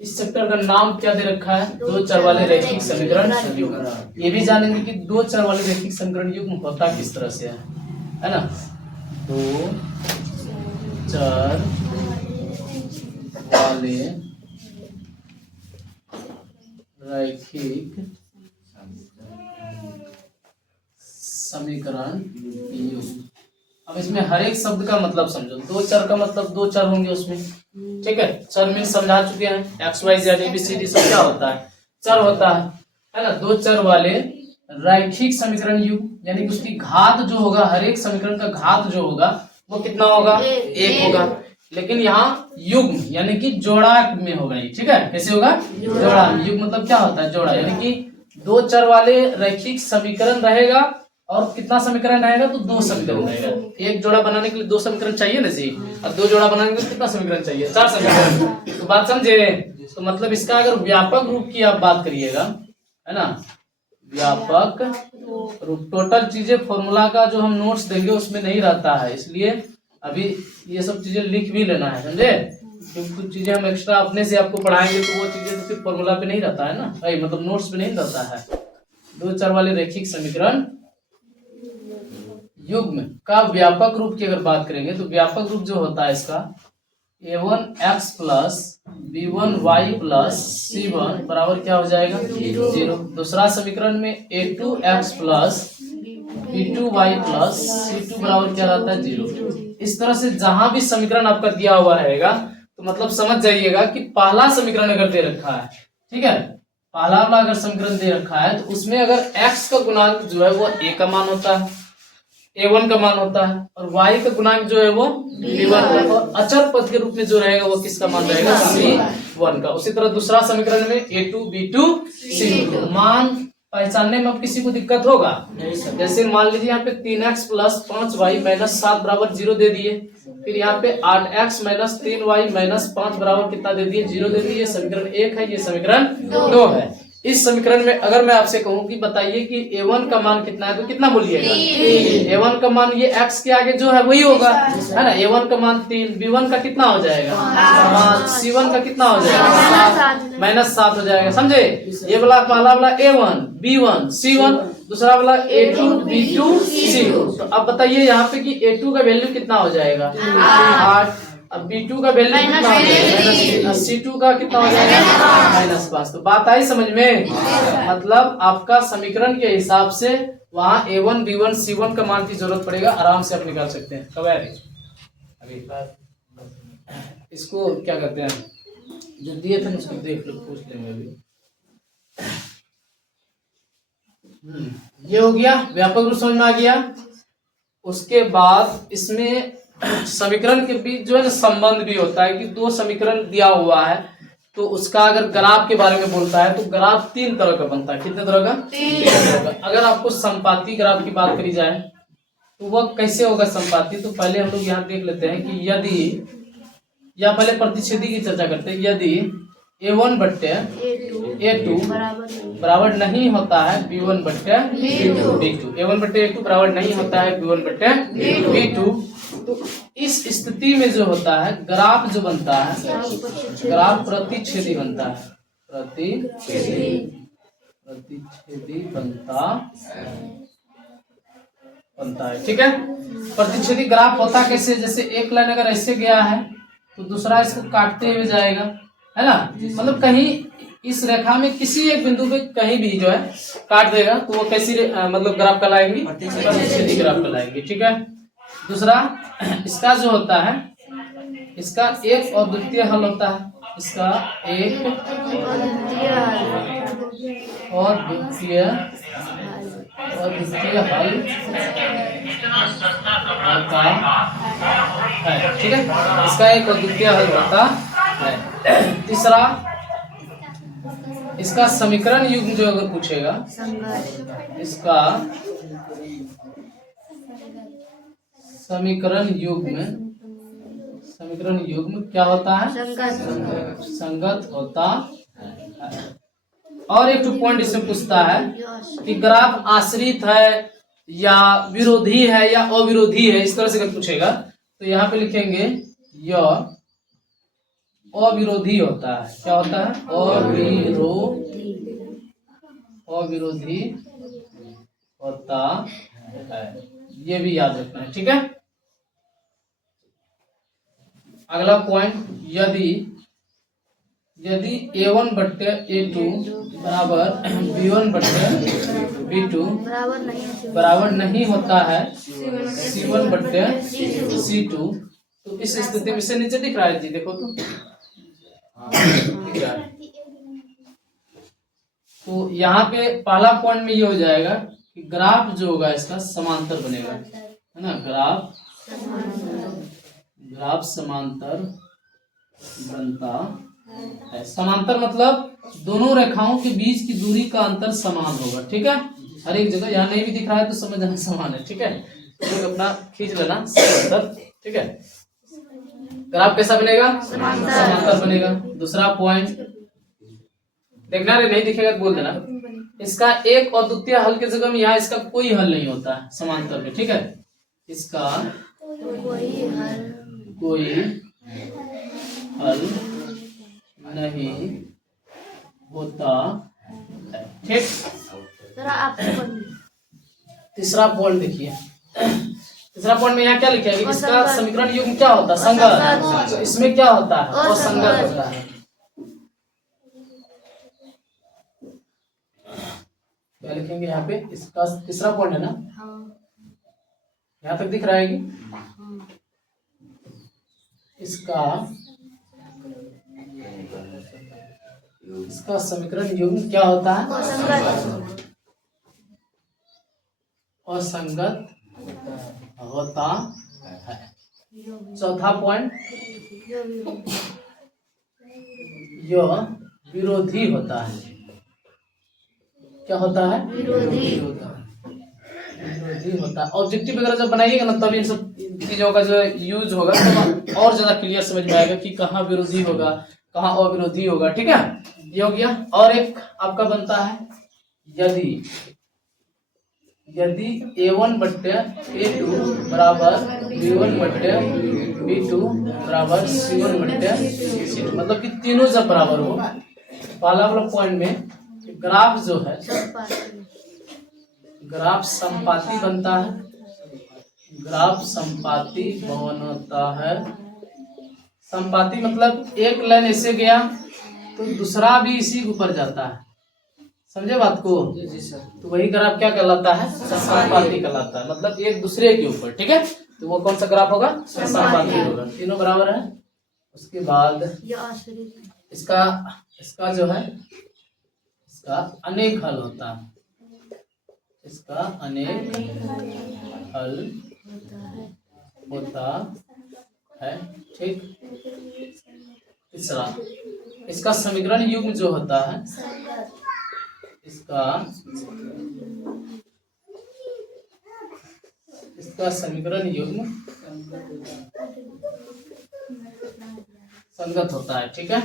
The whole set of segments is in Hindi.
इस चैप्टर का नाम क्या दे रखा है? दो चर वाले रैखिक समीकरण युग्म। ये भी जानेंगे कि दो चर वाले रैखिक समीकरण युग्म होता किस तरह से है ना। दो चर वाले रैखिक समीकरण युग्म। अब इसमें हर एक शब्द का मतलब समझो। दो चर का मतलब दो चर होंगे उसमें, ठीक है। चर में समझा चुके हैं, एक्स वाई जेड एबीसीडी सब क्या होता है? चर होता है ना। दो चर वाले रैखिक समीकरण युग्म, यानी कि उसकी घात जो होगा, हर एक समीकरण का घात जो होगा वो कितना होगा? एक होगा। लेकिन यहाँ युग्म यानी कि जोड़ा में होगा ये, ठीक है। कैसे होगा? जोड़ा। युग्म मतलब क्या होता है? जोड़ा। यानी कि दो चर वाले रैखिक समीकरण रहेगा और कितना समीकरण रहेगा? तो दो समीकरण रहेगा। एक जोड़ा बनाने के लिए दो समीकरण चाहिए ना जी, और दो जोड़ा बनाने के लिए कितना समीकरण चाहिए? चार समीकरण। तो बात समझे? तो मतलब इसका अगर व्यापक रूप की आप बात करिएगा, है ना, व्यापक रूप, टोटल चीजें फॉर्मूला का जो हम नोट्स देंगे उसमें नहीं रहता है, इसलिए अभी ये सब चीजें लिख भी लेना है, समझे। क्योंकि कुछ चीजें हम एक्स्ट्रा अपने से आपको पढ़ाएंगे तो वो चीजें तो सिर्फ फॉर्मूला पे नहीं रहता है ना, मतलब नोट्स पे नहीं रहता है। दो चर वाले रैखिक समीकरण युग्म का व्यापक रूप की अगर बात करेंगे तो व्यापक रूप जो होता है इसका a1x plus b1y plus c1 बराबर क्या हो जाएगा? 0। दूसरा समीकरण में a2x plus b2y plus c2 बराबर क्या रहता है? 0। इस तरह से जहां भी समीकरण आपका दिया हुआ रहेगा तो मतलब समझ जाइएगा कि पहला समीकरण अगर दे रखा है, ठीक है, पहला वाला अगर समीकरण दे रखा है तो उसमें अगर x का गुणांक जो है वो a का मान होता है, a1 का मान होता है, और y का गुणांक जो है वो b1 का, और अचर पद के रूप में जो रहेगा वो किसका मान रहेगा? c1 का। उसी तरह दूसरा समीकरण में a2 b2 c2 मान पहचानने में अब किसी को दिक्कत होगा? जैसे मान लीजिए यहाँ पे 3x प्लस 5y माइनस 7 बराबर 0 दे दिए, फिर यहाँ पे 8x माइनस 3y माइनस 5 बराबर कितना दे दिए? 0 दे दिए। समीकरण 1 है, ये समीकरण 2 है। इस समीकरण में अगर मैं आपसे कहूं कि बताइए कि a1 का मान कितना है तो कितना बोलिएगा? a1 का मान ये x के आगे जो है वही होगा, है ना। a1 का मान 3, b1 का कितना हो जाएगा? 5, c1 का कितना हो जाएगा? -7 हो जाएगा, समझे। ये वाला पहला वाला a1 b1 c1, दूसरा वाला a2 b2 c2। तो अब बताइए यहाँ पे कि a2 का वैल्यू कितना हो जाएगा? 8। अब b2 का वैल्यू कितना हो जाएगा? c2 का कितना हो जाएगा? -5। तो बात आई समझ में? मतलब आपका समीकरण के हिसाब से वहाँ a1 b1 c1 का मान की जरूरत पड़ेगा, आराम से आप निकाल सकते हैं। कब है अभी इसको क्या करते हैं, जो दिए थे उसको देख लो, पूछ लेंगे अभी। ये हो गया, व्यापक रूप समझ में आ गया। उसके बाद इसमें समीकरण के बीच जो है ना संबंध भी होता है कि दो समीकरण दिया हुआ है तो उसका अगर ग्राफ के बारे में बोलता है तो ग्राफ 3 तरह का बनता है। कितने तरह का? 3 तरह का। अगर आपको संपाती ग्राफ की बात करी जाए तो वह कैसे होगा संपाती? तो पहले हम लोग यहाँ देख लेते हैं कि यदि, या पहले प्रतिच्छेदी की चर्चा करते हैं। यदि a1 बट्टे a2 बराबर नहीं होता है b1 बट्टे b2, a1 बट्टे a2 बराबर नहीं होता है b1 बट्टे b2, तो इस स्थिति में जो होता है ग्राफ जो बनता है, ग्राफ प्रतिच्छेदी बनता है। प्रतिच्छेदी बनता है, ठीक है। प्रतिच्छेदी ग्राफ होता कैसे? जैसे एक लाइन अगर ऐसे गया है तो दूसरा इसको काटते हुए जाएगा, है ना। मतलब कहीं इस रेखा में किसी एक बिंदु पे कहीं भी जो है काट देगा तो वो कैसी मतलब ग्राफ कहलाएंगी? प्रतिच्छेदी ग्राफ कहलाएंगी, ठीक है। दूसरा इसका जो होता है, इसका एक और द्वितीय हल होता है। इसका एक और द्वितीय हल होता है, ठीक है। इसका एक और द्वितीय हल होता है। तीसरा इसका समीकरण युग्म जो अगर पूछेगा, इसका समीकरण युग्म क्या होता है? संगत होता है। और एक पॉइंट इसमें पूछता है कि ग्राफ आश्रित है या विरोधी है या अविरोधी है, इस तरह से अगर पूछेगा तो यहाँ पे लिखेंगे यह अविरोधी होता है। क्या होता है? अविरोधी होता है। ये भी याद रखना है, ठीक है। अगला पॉइंट, यदि A1 बट्टे A2 बराबर B1 बट्टे B2 बराबर नहीं होता है C1 बट्टे C2, तो इस स्थिति में से नीचे दिख रहा है जी, देखो तो दिख रहा है। तो यहाँ पे पहला पॉइंट में ये हो जाएगा कि ग्राफ जो होगा इसका समांतर बनेगा, है ना। ग्राफ समांतर बनता है। समांतर मतलब दोनों रेखाओं के बीच की दूरी का अंतर समान होगा, ठीक है। हर एक जगह, यहाँ नहीं भी दिख रहा है तो समझ जाना समान है, ठीक है। तो अपना खींच लेना समांतर, ठीक है। ग्राफ कैसा बनेगा? समांतर बनेगा। दूसरा पॉइंट देखना रे, नहीं दिखेगा तो बोल देना। इसका एक और द्वितीय हल के जगह में यहाँ इसका कोई हल नहीं होता है समांतर में, ठीक है। इसका कोई हल नहीं होता है, ठीक। तीसरा पॉइंट देखिए, तीसरा पॉइंट में यहाँ क्या लिखा है कि इसका समीकरण युग्म क्या होता है? संगत। तो इसमें क्या होता है? असंगत होता है। क्या लिखेंगे यहाँ पे? इसका तीसरा पॉइंट है ना, यहाँ तक दिख रहा है कि इसका समीकरण युग्म क्या होता है? असंगत होता है। चौथा पॉइंट, यह विरोधी होता है। क्या होता है? विरोधी होता है। ऑब्जेक्टिव वगैरह जब बनाइएगा ना तब इन सब चीजों का जो यूज होगा तो और ज्यादा क्लियर समझ में आएगा कि कहाँ विरोधी होगा, कहाँ अविरोधी होगा, ठीक है। ये हो गया। और एक आपका बनता है, यदि A1 बट्टे A2 बराबर B1 बट्टे B2 बराबर C1 बट्टे C2, मतलब कि तीनों जब बराबर हो। पहला वाला पॉइंट में ग्राफ जो है, ग्राफ संपाती बनता है। ग्राफ संपाती बनता है। संपाती मतलब एक लाइन ऐसे गया तो दूसरा भी इसी के ऊपर जाता है, समझे बात को? जी सर। तो वही ग्राफ क्या कहलाता है? संपाती कहलाता है, मतलब एक दूसरे के ऊपर, ठीक है। तो वो कौन सा ग्राफ होगा? संपाती होगा। तीनों बराबर है। उसके बाद इसका जो है, इसका अनेक हल होता है। इसका अनेक हल होता है, ठीक। तीसरा, इसका समीकरण युग्म जो होता है, इसका समीकरण युग्म संगत होता है, ठीक है।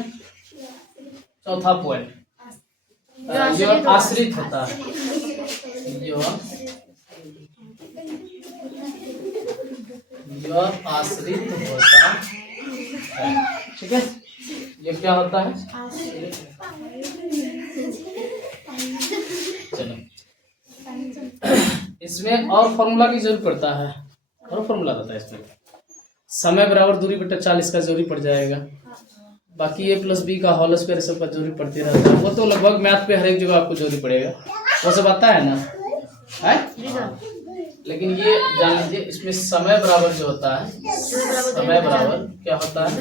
चौथा पॉइंट, यह आश्रित होता है। यह आश्रित होता है, ठीक है। ये क्या होता है? चलो, इसमें और फॉर्मूला की जरूरत पड़ता है। और फॉर्मूला रहता है इसमें, समय बराबर दूरी बटा 40 का जरूरी पड़ जाएगा। बाकी A+B का होल स्क्वायर सब का जरूरी पड़ती रहता है। वो तो लगभग मैथ पे हर एक जगह आपको जरूरी पड़ेगा, वो सब आता है ना, है। लेकिन ये जान लीजिए, इसमें समय बराबर जो होता है, समय बराबर क्या होता है?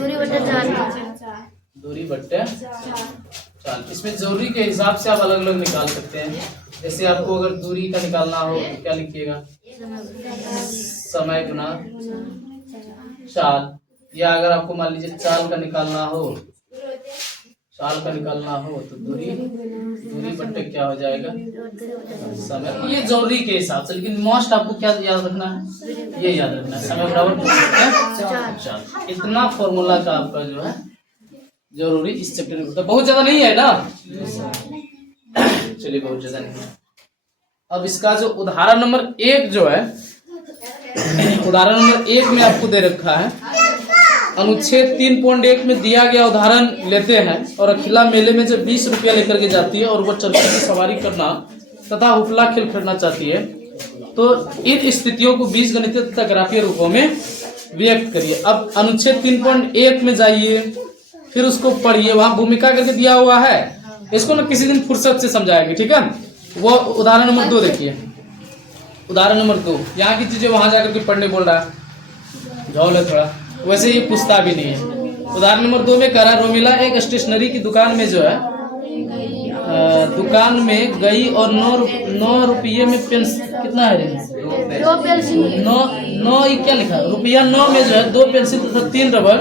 दूरी बट्टे 40। इसमें जरूरी के हिसाब से आप अलग अलग निकाल सकते हैं। जैसे आपको अगर दूरी का निकालना हो तो क्या लिखिएगा? समय गुना चाल। या अगर आपको मान लीजिए चाल का निकालना हो तो दूरी बट्टे क्या हो जाएगा? समय। ये जरूरी के हिसाब से, लेकिन मोस्ट आपको क्या याद रखना है? ये याद रखना है, समय बराबर चाल। इतना फॉर्मूला का आपका जो है जरूरी इस चैप्टर में होता है। बहुत ज्यादा नहीं है ना, चलिए बहुत ज्यादा नहीं है। अब इसका जो उदाहरण नंबर 1 जो है, उदाहरण नंबर 1 में आपको दे रखा है अनुच्छेद 3.1 में दिया गया उदाहरण लेते हैं। और अखिला मेले में जब 20 रुपया लेकर के जाती है और वो चरखी की सवारी करना तथा हुपला खेल खेलना चाहती है, तो इन स्थितियों को बीजगणितीय तथा ग्राफीय रूपों में व्यक्त करिए। अब अनुच्छेद 3.1 में जाइए, फिर उसको पढ़िए, वहां भूमिका करके दिया हुआ है। इसको ना किसी दिन फुर्सत से समझाएंगे, ठीक है। वो उदाहरण नंबर 2 देखिए, उदाहरण नंबर 2 यहाँ की चीजें वहां जाकर के पढ़ने बोल रहा है, झोल है थोड़ा, वैसे ये पूछता भी नहीं है। उदाहरण नंबर 2 में कह रहा है, रोमिला एक स्टेशनरी की दुकान में जो है दुकान में गई और 9 रुपये में पेंसिल, कितना है नौ क्या लिखा है, रुपया 9 में जो है 2 पेंसिल तथा 3 रबड़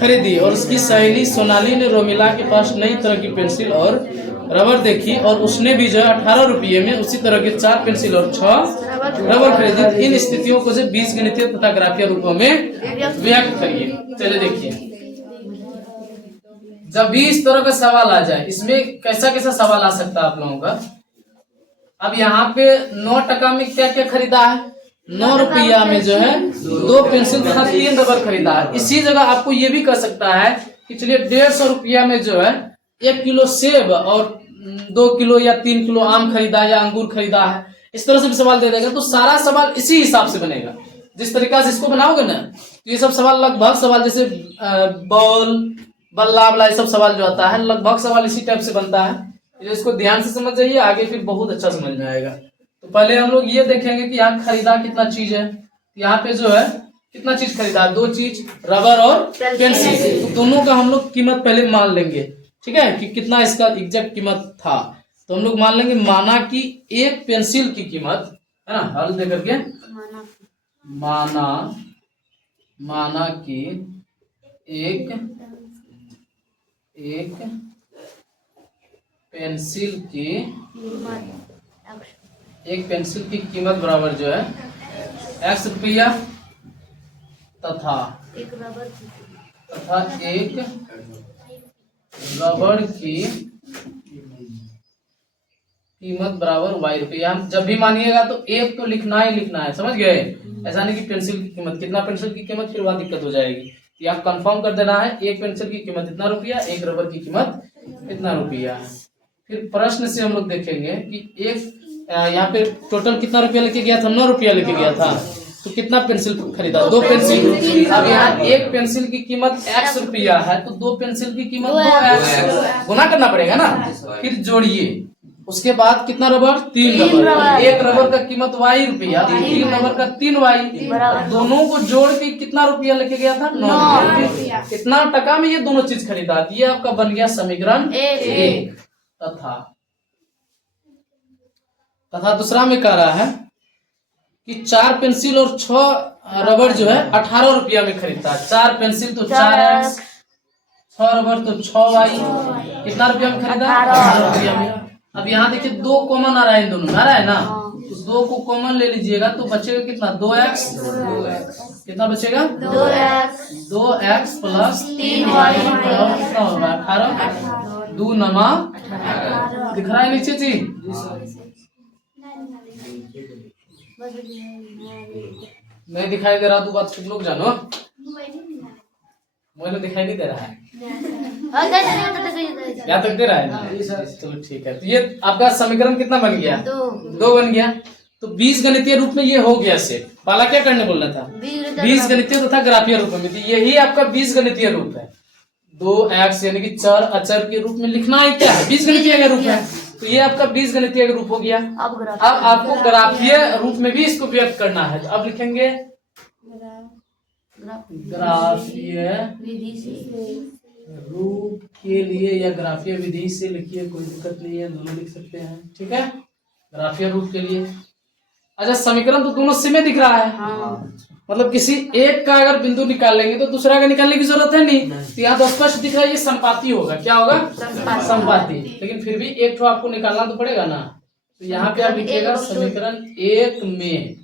खरीदी। और उसकी सहेली सोनाली ने रोमिला के पास नई तरह की पेंसिल और रबड़ देखी और उसने भी जो है 18 रुपये में उसी तरह के 4 पेंसिल और 6 रबड़ खरीदी। इन स्थितियों को जो बीजगणितीय तथा ग्राफीय रूपों में व्यक्त करिए। चलिए देखिए, जब भी इस तरह का सवाल आ जाए, इसमें कैसा कैसा सवाल आ सकता है आप लोगों का। अब यहाँ पे 9 टका में क्या क्या खरीदा है, 9 रुपया में जो है 2 पेंसिल तथा 3 रबड़ खरीदा है। इसी जगह आपको ये भी कह सकता है कि चलिए 150 रुपया में जो है 1 किलो सेब और 2 किलो या 3 किलो आम खरीदा या अंगूर खरीदा है। इस तरह से भी सवाल दे देगा, तो सारा सवाल इसी हिसाब से बनेगा। जिस तरीका से इसको बनाओगे ना, तो ये सब सवाल लगभग सवाल जैसे बॉल बल्ला बल्ला, ये सब सवाल जो आता है लगभग सवाल इसी टाइप से बनता है। इसको ध्यान से समझ जाइए, आगे फिर बहुत अच्छा समझ में आएगा। तो पहले हम लोग ये देखेंगे कि यहाँ खरीदा कितना चीज है। यहाँ पे जो है कितना चीज खरीदा, 2 चीज, रबर और पेंसिल। तो दोनों का हम लोग कीमत पहले मान लेंगे, ठीक है, कि कितना इसका एग्जैक्ट कीमत था। तो हम लोग मान लेंगे, माना कि एक पेंसिल की कीमत है ना, हल दे करके माना कि एक पेंसिल की कीमत बराबर जो है x रुपया तथा एक रबड़ की कीमत बराबर y रुपया। हम जब भी मानिएगा तो एक तो लिखना ही लिखना है, समझ गए। ऐसा नहीं कि पेंसिल की कीमत, कितना पेंसिल की कीमत, फिर वहां दिक्कत हो जाएगी। तो आप कंफर्म कर देना है, एक पेंसिल की कीमत इतना रुपया, एक रबर की कीमत इतना रुपया है। फिर प्रश्न से हम लोग देखेंगे कि एक यहाँ पे टोटल कितना रुपया लेके गया था, 9 रुपया लेके गया था, तो कितना पेंसिल खरीदा, 2 पेंसिल। अब यहाँ एक पेंसिल की कीमत x रुपया है, तो 2 पेंसिल की कीमत 2x, गुना करना पड़ेगा ना। फिर जोड़िए, उसके बाद कितना रबर, 3 रबर, एक रबर का कीमत y रुपया, 3 रबर का 3y, दोनों को जोड़ के कितना रुपया लेके गया था, 9 रुपया। कितना टका में ये दोनों चीज खरीदा, ये आपका बन गया समीकरण 1। तथा दूसरा में कह रहा है कि 4 पेंसिल और 6 रबर जो है 18 रुपया में खरीदता है। 4 पेंसिल तो 4x, 6 रबर तो 6y, कितना रुपया में खरीदा, 18 रुपया में। अब यहाँ देखिए 2 कॉमन आ रहा है, इन दोनों आ रहा है ना, तो 2 को कॉमन ले लीजिएगा तो बचेगा कितना, 2x, कितना बचेगा, 2x प्लस 3y कितना होगा, 18, 2 नमा 18। दिख रहा है नीचे जी, नहीं दिखाई दे रहा तो बात तुम लोग जानो, मुझे दिखाई नहीं दे रहा है, यहाँ तक दे रहा है, चलो ठीक है। तो ये आपका समीकरण कितना बन गया, 2 बन गया। तो बीजगणितीय रूप में ये हो गया सेट। पाला क्या करने बोलना था, बीजगणितीय तथा ग्राफीय रूप में, तो यही आपका बीजगणितीय रूप है। 2x यानी कि चर अचर के रूप में लिखना है, क्या है, बीजगणितीय का रूप है। तो ये आपका बीजगणितीय रूप हो गया। अब आपको ग्राफीय रूप में भी इसको व्यक्त करना है, तो अब लिखेंगे ग्राफीय रूप के लिए या ग्राफीय विधि से लिखिए, कोई दिक्कत नहीं है, दोनों लिख सकते हैं, ठीक है। ग्राफीय रूप के लिए अच्छा, समीकरण तो दोनों से में दिख रहा है, मतलब किसी एक का अगर बिंदु निकाल लेंगे तो दूसरा का निकालने की जरूरत है नहीं। तो यहाँ तो स्पष्ट दिख रहा है ये संपाती होगा, क्या होगा, संपाती। लेकिन फिर भी एक तो आपको निकालना तो पड़ेगा ना। तो यहाँ पे आप लिखिएगा समीकरण 1 में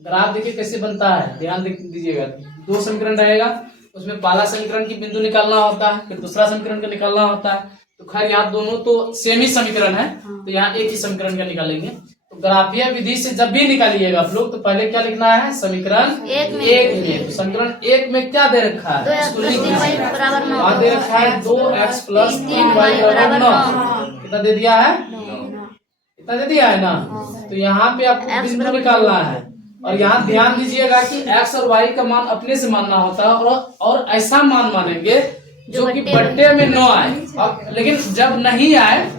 ग्राफ देखिए कैसे बनता है, ध्यान दीजिएगा। 2 समीकरण रहेगा, उसमें पहला समीकरण की बिंदु निकालना होता है, फिर दूसरा समीकरण का निकालना होता है। तो खैर यहाँ दोनों तो सेम ही समीकरण है, तो यहाँ एक ही समीकरण का निकालेंगे। तो ग्राफीय विधि से जब भी निकालिएगा आप लोग तो पहले क्या लिखना है, समीकरण एक में। तो समीकरण एक में क्या दे रखा है, इसको लिख दीजिए। वहाँ दे रखा है 2x प्लस 3y बराबर 9। कितना दे दिया है, कितना दे दिया है ना। तो यहाँ पे आपको बिंदु निकालना है और यहाँ ध्यान दीजिएगा कि x और y का मान अपने से मानना होता है और ऐसा मान मानेंगे जो कि बट्टे में 9 आए। लेकिन जब नहीं आए,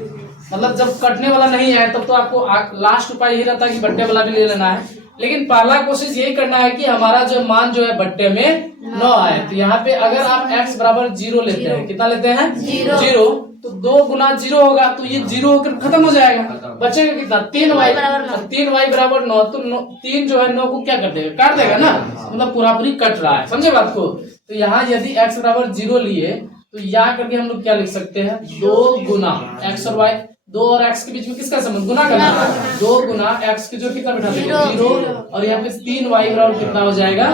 मतलब जब कटने वाला नहीं आए, तब तो आपको लास्ट उपाय यही रहता है कि बट्टे वाला भी ले लेना है। लेकिन पहला कोशिश यही करना है कि हमारा जो मान जो है बट्टे में 9 आए। तो यहाँ पे अगर आप x बराबर 0 लेते हैं, कितना लेते हैं 0, तो 2 गुना 0 होगा, तो ये 0 होकर खत्म हो जाएगा। बचेगा कितना, 3y बराबर 9। तो 3 जो है 9 को क्या कर देगा, काट देगा ना, मतलब पूरा पूरी कट रहा है, समझे बात को। तो यहाँ यदि x बराबर 0 लिए तो या करके हम लोग क्या लिख सकते हैं, 2 गुना x और y, 2 और x के बीच में किसका संबंध, गुना करना है। 2 गुना x की जो कितना बैठा देंगे 0, और यहाँ पे 3y बराबर कितना हो जाएगा,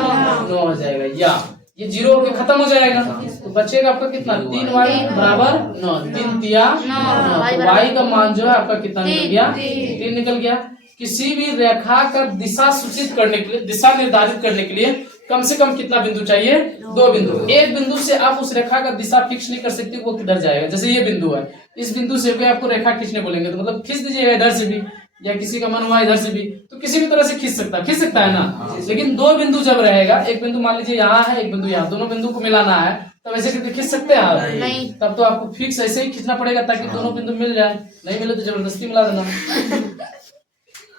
9 हो जाएगा। या ये 0 होके खत्म हो जाएगा, तो बचेगा आपका कितना, 3y बराबर 9। 3 तिया 9, y का मान जो है आपका कितना निकल गया, 3 निकल गया। किसी भी रेखा का दिशा सूचित करने के लिए, दिशा निर्धारित करने के लिए कम से कम कितना बिंदु चाहिए, 2 बिंदु। एक बिंदु से आप उस रेखा का दिशा फिक्स नहीं कर सकते, वो किधर जाएगा। जैसे ये बिंदु है, इस बिंदु से भी आपको रेखा खींचने बोलेंगे तो मतलब खींच दीजिएगा इधर से भी, या किसी का मन हुआ इधर से भी, तो किसी भी तरह से खींच सकता है ना। लेकिन 2 बिंदु जब रहेगा, एक बिंदु मान लीजिए यहाँ है, एक बिंदु यहाँ, दोनों बिंदु को मिलाना है, तब ऐसे करके खींच सकते हैं आप नहीं। तब तो आपको फिक्स ऐसे ही खींचना पड़ेगा ताकि दोनों बिंदु मिल जाए। नहीं मिले तो जबरदस्ती मिला देना,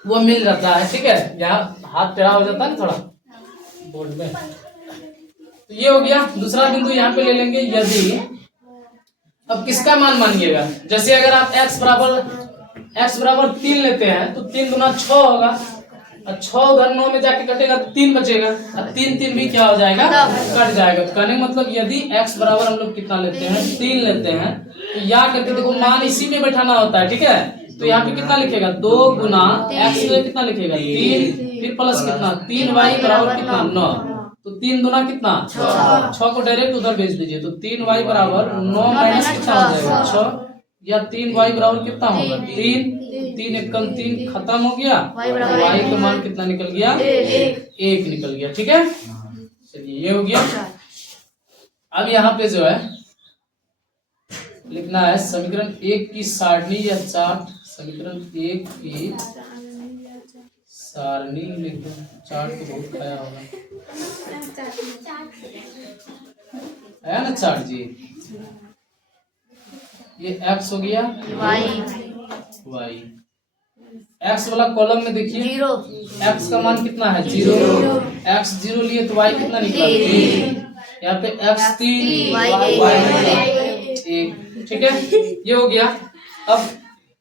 वो मिल जाता है, ठीक है। यहाँ हाथ टेढ़ा हो जाता है ना थोड़ा बोर्ड में। तो ये हो गया दूसरा बिंदु, यहाँ पे ले लेंगे। यदि अब किसका मान मानिएगा, जैसे अगर आप x बराबर 3 लेते हैं तो 3 गुना 6 होगा, और 6 उधर 9 में जाके कटेगा तो 3 बचेगा, और 3 भी क्या हो जाएगा, कट जाएगा। तो कहने का मतलब यदि x बराबर हम लोग कितना लेते हैं, 3 लेते हैं, तो या करके देखो मान इसी में बैठाना होता है, ठीक है। तो यहाँ पे कितना लिखेगा, 2 गुना x में कितना लिखेगा 3, फिर प्लस कितना 3y बराबर कितना 9, तो 3 गुना कितना 6 को डायरेक्ट उधर भेज दीजिए। तो 3y बराबर 9 माइनस कितना हो जाएगा 6, या 3y बराबर कितना होगा 3, 3 एकम 3 खत्म हो गया, y का मान कितना निकल गया 1 निकल गया, ठीक है। चलिए ये हो गया। अब यहाँ पे जो है लिखना है समीकरण 1 की सारणी या चार्ट। समीकरण 1 की सारणी लिखो, चार्ट तो बहुत खाया होगा है ना चार्ट जी। ये x हो गया, y x वाला कॉलम में देखिए x का मान कितना है 0, x 0 लिए तो y कितना निकला 3, यहाँ पे x 3 y 1, ठीक है। ये हो गया। अब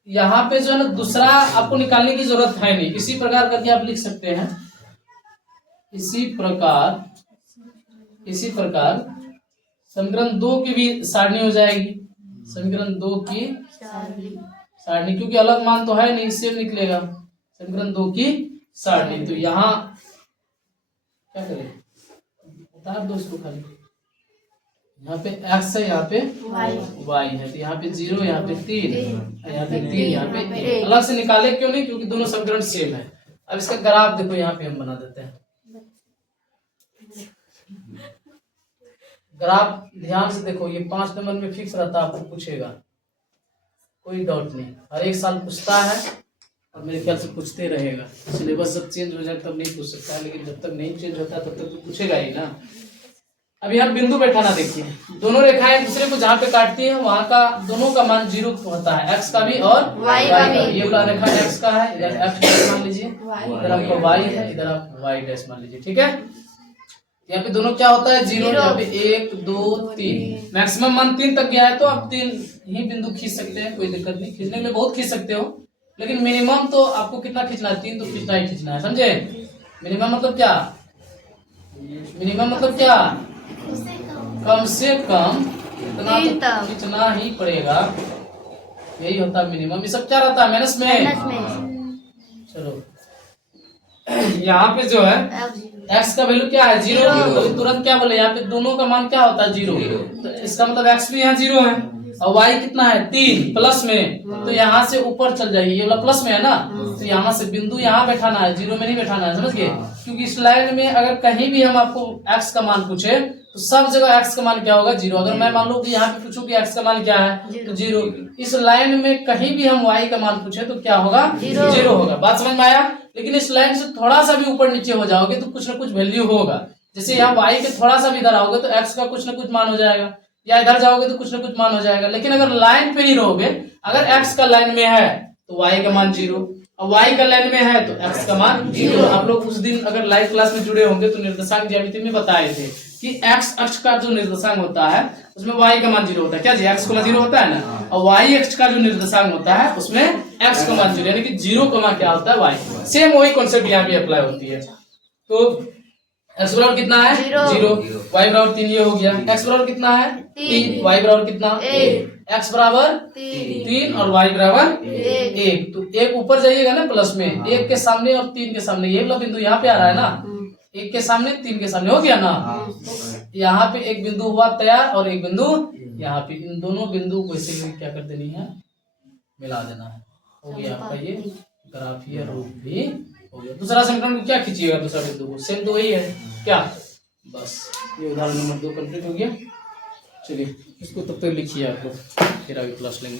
यहाँ पे जो है ना दूसरा आपको निकालने की जरूरत है नहीं, इसी प्रकार करके आप लिख सकते हैं। इसी प्रकार समीकरण 2 की भी सारणी हो जाएगी। समीकरण 2 की सारणी, क्योंकि अलग मान तो है नहीं, इससे निकलेगा समीकरण 2 की सारणी। तो यहाँ क्या करें, उतार दो इसको खाली। यहाँ पे x है, यहाँ पे y है, तो यहाँ पे 0, यहाँ पे 3, यहाँ पे 3, यहाँ पे 1। अलग से निकाले क्यों नहीं, क्योंकि दोनों समीकरण सेम है। अब इसका ग्राफ देखो, यहाँ पे हम बना देते हैं ग्राफ। ध्यान से देखो, ये 5 नंबर में फिक्स रहता है, आपको पूछेगा, कोई डाउट नहीं, हर एक साल पूछता है और मेरे ख्याल से पूछते रहेगा। सिलेबस जब चेंज हो जाए तब नहीं पूछ सकता है, लेकिन जब तक नहीं चेंज होता तब तक तो पूछेगा ही ना। अब यहाँ बिंदु बैठाना देखिए, दोनों रेखाएं एक दूसरे को जहाँ पे काटती है वहां का दोनों का मान 0 होता है, x का भी और y का भी। ये वाला रेखा x का है, इधर x मान लीजिए, इधर आपका y है, इधर आप y डैश मान लीजिए, ठीक है। यहाँ पे दोनों क्या होता है 0, यहाँ पे 1 2 3, मैक्सिमम मान 3 तक गया है, तो आप 3 ही बिंदु खींच सकते हैं, कोई दिक्कत नहीं। खींचने के लिए बहुत खींच सकते हो, लेकिन मिनिमम तो आपको कितना खींचना है, 3 तो खींचना ही खींचना है, समझे। मिनिमम मतलब क्या, मिनिमम मतलब क्या, कम से कम इतना तो खींचना ही पड़ेगा, यही होता है मिनिमम। ये सब क्या रहता है, माइनस में। चलो यहाँ पे जो है x का वैल्यू क्या है 0, तो तुरंत क्या बोले, यहाँ पे दोनों का मान क्या होता है 0, तो इसका मतलब x भी यहाँ 0 है, और y कितना है 3 प्लस में, तो यहाँ से ऊपर चल जाइए, ये वाला प्लस में है ना, तो यहाँ से बिंदु यहाँ बैठाना है, 0 में नहीं बैठाना है, समझ गए। क्योंकि इस लाइन में अगर कहीं भी हम आपको x का मान पूछे तो सब जगह x का मान क्या होगा 0। अगर मैं मान लो कि यहाँ पे पूछूं कि x का मान क्या है तो 0। इस लाइन में कहीं भी हम y का मान पूछे तो क्या होगा 0 होगा। बात समझ में आया। लेकिन इस लाइन से थोड़ा सा भी ऊपर नीचे हो जाओगे तो कुछ ना कुछ वैल्यू होगा। जैसे यहाँ y के थोड़ा सा भी इधर आओगे तो x का कुछ ना कुछ मान हो जाएगा, या इधर जाओगे तो कुछ ना कुछ मान हो जाएगा। लेकिन अगर लाइन पे ही रहोगे, अगर x का लाइन में है तो y का मान 0, और y का लाइन में है तो x का मान 0। आप लोग उस दिन अगर लाइव क्लास में जुड़े होंगे तो निर्देशांक ज्यामिति में बताए थे कि x अक्ष का जो निर्देशांक होता है उसमें y का मान 0 होता है। क्या जी x का 0 होता है ना, और y अक्ष का जो निर्देशांक होता है उसमें x का मान 0, यानी कि 0 का मान क्या होता है y। सेम वही कॉन्सेप्ट यहाँ भी अप्लाई होती है। तो x बराबर कितना है 0, y बराबर 3, ये हो गया। x बराबर कितना है 3, y बराबर कितना 1, x बराबर 3 और y बराबर 1। तो 1 ऊपर जाइएगा ना प्लस में, 1 के सामने और 3 के सामने, ये वाला बिंदु यहाँ पे आ रहा है ना, 1 के सामने 3 के सामने हो गया ना। तो यहाँ पे एक बिंदु हुआ तैयार और एक बिंदु यहाँ पे, इन दोनों बिंदु को इसीलिए क्या कर देनी है, मिला देना है। हो गया आपका ये ग्राफीय रूप भी हो गया। दूसरा समीकरण को क्या खींचिएगा, दूसरा बिंदु को, सेम तो वही है क्या। बस ये उदाहरण नंबर 2 कंप्लीट हो गया। चलिए इसको तब तक लिखिए आप लोग, फिर आगे क्लास लेंगे।